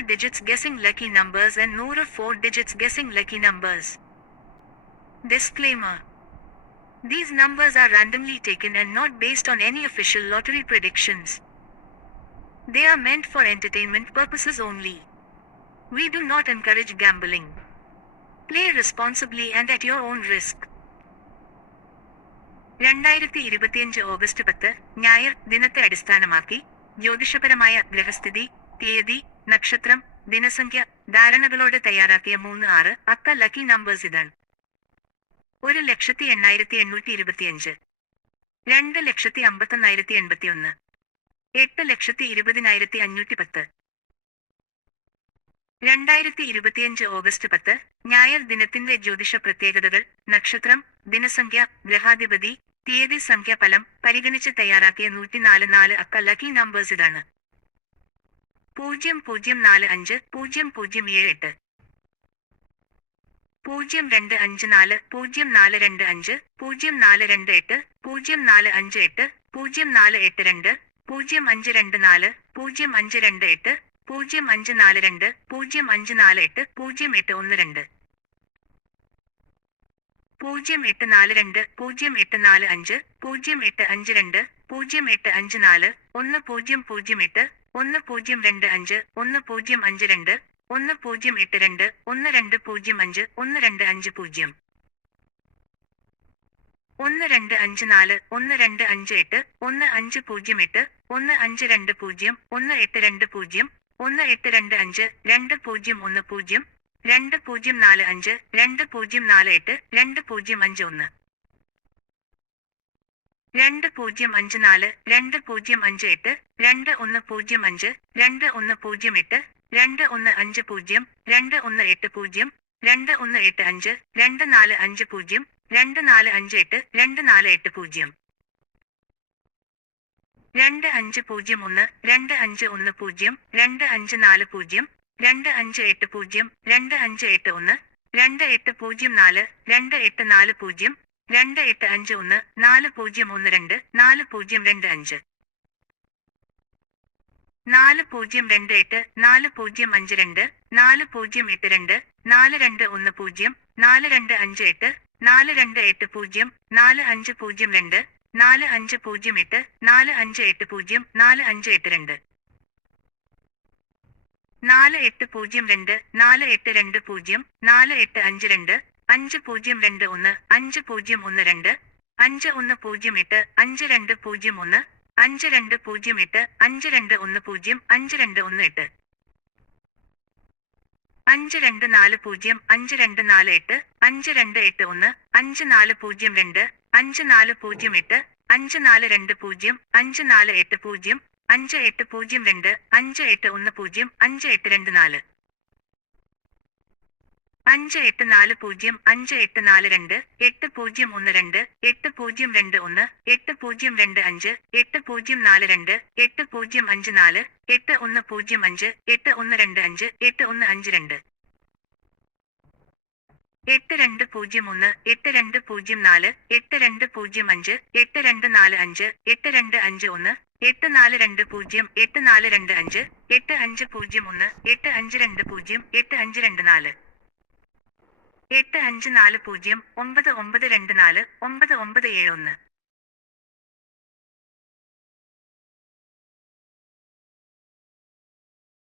100 digits guessing lucky numbers and 100 4 digits guessing lucky numbers. Disclaimer These numbers are randomly taken and not based on any official lottery predictions. They are meant for entertainment purposes only. We do not encourage gambling. Play responsibly and at your own risk. രണ്ടായിരത്തി ഇരുപത്തിയഞ്ച് August പത്ത് ഞായർ ദിനത്തെ അടിസ്ഥാനമാക്കി ജ്യോതിഷപരമായ ഗ്രഹസ്ഥിതി തീയതി നക്ഷത്രം ദിനസംഖ്യ ധാരണകളോടെ തയ്യാറാക്കിയ മൂന്ന് ആറ് അക്ക ലക്കി നമ്പേഴ്സ് ഇതാണ്. ഒരു ലക്ഷത്തി എണ്ണായിരത്തി എണ്ണൂറ്റി ഇരുപത്തിയഞ്ച്. രണ്ട് ലക്ഷത്തി അമ്പത്തൊന്നായിരത്തി എൺപത്തിയൊന്ന്. എട്ട് ലക്ഷത്തി ഇരുപതിനായിരത്തി അഞ്ഞൂറ്റി പത്ത്. രണ്ടായിരത്തി ഇരുപത്തിയഞ്ച് ഓഗസ്റ്റ് പത്ത് ഞായർ ദിനത്തിന്റെ ജ്യോതിഷ പ്രത്യേകതകൾ നക്ഷത്രം ദിനസംഖ്യ ഗ്രഹാധിപതി തീയതി സംഖ്യ ഫലം പരിഗണിച്ച് തയ്യാറാക്കിയ നൂറ്റിനാല് നാല് അക്ക ലക്കി നമ്പേഴ്സ് ഇതാണ്. പൂജ്യം പൂജ്യം നാല് അഞ്ച് പൂജ്യം പൂജ്യം ഏഴ് എട്ട്. പൂജ്യം രണ്ട് അഞ്ച് നാല് പൂജ്യം നാല് രണ്ട് അഞ്ച് പൂജ്യം നാല് രണ്ട് എട്ട് പൂജ്യം നാല് അഞ്ച് എട്ട് പൂജ്യം നാല് എട്ട് രണ്ട് പൂജ്യം അഞ്ച് രണ്ട് നാല് പൂജ്യം അഞ്ച് രണ്ട് എട്ട് പൂജ്യം അഞ്ച് നാല് രണ്ട് പൂജ്യം അഞ്ച് നാല് എട്ട് പൂജ്യം എട്ട് ഒന്ന് രണ്ട്. പൂജ്യം എട്ട് നാല് രണ്ട് പൂജ്യം എട്ട് നാല് അഞ്ച് പൂജ്യം എട്ട് അഞ്ച് രണ്ട് പൂജ്യം എട്ട് അഞ്ച് നാല് ഒന്ന് പൂജ്യം പൂജ്യം എട്ട് ഒന്ന് പൂജ്യം രണ്ട് അഞ്ച് ഒന്ന് പൂജ്യം അഞ്ച് രണ്ട് ഒന്ന് പൂജ്യം എട്ട് രണ്ട് ഒന്ന് രണ്ട് പൂജ്യം അഞ്ച് ഒന്ന് രണ്ട് അഞ്ച് പൂജ്യം. ഒന്ന് രണ്ട് അഞ്ച് നാല് ഒന്ന് രണ്ട് അഞ്ച് എട്ട് ഒന്ന് അഞ്ച് പൂജ്യം എട്ട് ഒന്ന് അഞ്ച് രണ്ട് പൂജ്യം ഒന്ന് എട്ട് രണ്ട് പൂജ്യം ഒന്ന് എട്ട് രണ്ട് അഞ്ച് രണ്ട് പൂജ്യം ഒന്ന് പൂജ്യം രണ്ട് പൂജ്യം നാല് അഞ്ച് രണ്ട് പൂജ്യം നാല് എട്ട് രണ്ട് പൂജ്യം അഞ്ച് ഒന്ന്. രണ്ട് പൂജ്യം അഞ്ച് നാല് രണ്ട് പൂജ്യം അഞ്ച് എട്ട് രണ്ട് ഒന്ന് പൂജ്യം അഞ്ച് രണ്ട് ഒന്ന് പൂജ്യം എട്ട് രണ്ട് ഒന്ന് അഞ്ച് പൂജ്യം രണ്ട് ഒന്ന് എട്ട് പൂജ്യം രണ്ട് ഒന്ന് എട്ട് അഞ്ച് രണ്ട് നാല് അഞ്ച് പൂജ്യം രണ്ട് നാല് അഞ്ച് എട്ട് രണ്ട് നാല് എട്ട് പൂജ്യം. രണ്ട് അഞ്ച് പൂജ്യം ഒന്ന് രണ്ട് അഞ്ച് ഒന്ന് പൂജ്യം രണ്ട് അഞ്ച് നാല് പൂജ്യം രണ്ട് അഞ്ച് എട്ട് പൂജ്യം രണ്ട് അഞ്ച് എട്ട് ഒന്ന് രണ്ട് എട്ട് പൂജ്യം നാല് രണ്ട് എട്ട് നാല് പൂജ്യം രണ്ട് എട്ട് അഞ്ച് ഒന്ന് നാല് പൂജ്യം ഒന്ന് രണ്ട് നാല് പൂജ്യം രണ്ട് അഞ്ച്. നാല് പൂജ്യം രണ്ട് എട്ട് നാല് പൂജ്യം അഞ്ച് രണ്ട് നാല് പൂജ്യം എട്ട് രണ്ട് നാല് രണ്ട് ഒന്ന് പൂജ്യം നാല് രണ്ട് അഞ്ച് എട്ട് നാല് രണ്ട് എട്ട് പൂജ്യം നാല് അഞ്ച് പൂജ്യം രണ്ട് നാല് അഞ്ച് പൂജ്യം എട്ട് നാല് അഞ്ച് എട്ട് പൂജ്യം നാല് അഞ്ച് എട്ട് രണ്ട്. നാല് എട്ട് പൂജ്യം രണ്ട് നാല് എട്ട് രണ്ട് പൂജ്യം നാല് എട്ട് അഞ്ച് രണ്ട് അഞ്ച് പൂജ്യം രണ്ട് ഒന്ന് അഞ്ച് പൂജ്യം ഒന്ന് രണ്ട് അഞ്ച് ഒന്ന് പൂജ്യം എട്ട് അഞ്ച് രണ്ട് പൂജ്യം ഒന്ന് അഞ്ച് രണ്ട് പൂജ്യം എട്ട് അഞ്ച് രണ്ട് ഒന്ന് പൂജ്യം അഞ്ച് രണ്ട് ഒന്ന് എട്ട്. അഞ്ച് രണ്ട് നാല് പൂജ്യം അഞ്ച് രണ്ട് നാല് എട്ട് അഞ്ച് രണ്ട് എട്ട് ഒന്ന് അഞ്ച് നാല് പൂജ്യം രണ്ട് അഞ്ച് നാല് പൂജ്യം എട്ട് അഞ്ച് നാല് രണ്ട് പൂജ്യം അഞ്ച് നാല് എട്ട് പൂജ്യം അഞ്ച് എട്ട് പൂജ്യം രണ്ട് അഞ്ച് എട്ട് ഒന്ന് പൂജ്യം അഞ്ച് എട്ട് രണ്ട് നാല്. അഞ്ച് എട്ട് നാല് പൂജ്യം അഞ്ച് എട്ട് നാല് രണ്ട് എട്ട് പൂജ്യം ഒന്ന് രണ്ട് എട്ട് പൂജ്യം രണ്ട് ഒന്ന് എട്ട് പൂജ്യം രണ്ട് അഞ്ച് എട്ട് പൂജ്യം നാല് രണ്ട് എട്ട് പൂജ്യം അഞ്ച് നാല് എട്ട് ഒന്ന് പൂജ്യം അഞ്ച് എട്ട് ഒന്ന് രണ്ട് അഞ്ച് എട്ട് ഒന്ന് അഞ്ച് രണ്ട് എട്ട് രണ്ട് പൂജ്യം ഒന്ന് എട്ട് രണ്ട് പൂജ്യം നാല് എട്ട് രണ്ട് പൂജ്യം അഞ്ച് എട്ട് രണ്ട് നാല് അഞ്ച് എട്ട് രണ്ട് അഞ്ച് ഒന്ന് എട്ട് നാല് രണ്ട് പൂജ്യം എട്ട് നാല് രണ്ട് അഞ്ച് എട്ട് അഞ്ച് പൂജ്യം ഒന്ന് എട്ട് അഞ്ച് രണ്ട് പൂജ്യം എട്ട് അഞ്ച് രണ്ട് നാല് എട്ട് അഞ്ച് നാല് പൂജ്യം ഒമ്പത് ഒമ്പത് രണ്ട് നാല് ഒമ്പത് ഒമ്പത് ഏഴ് ഒന്ന്.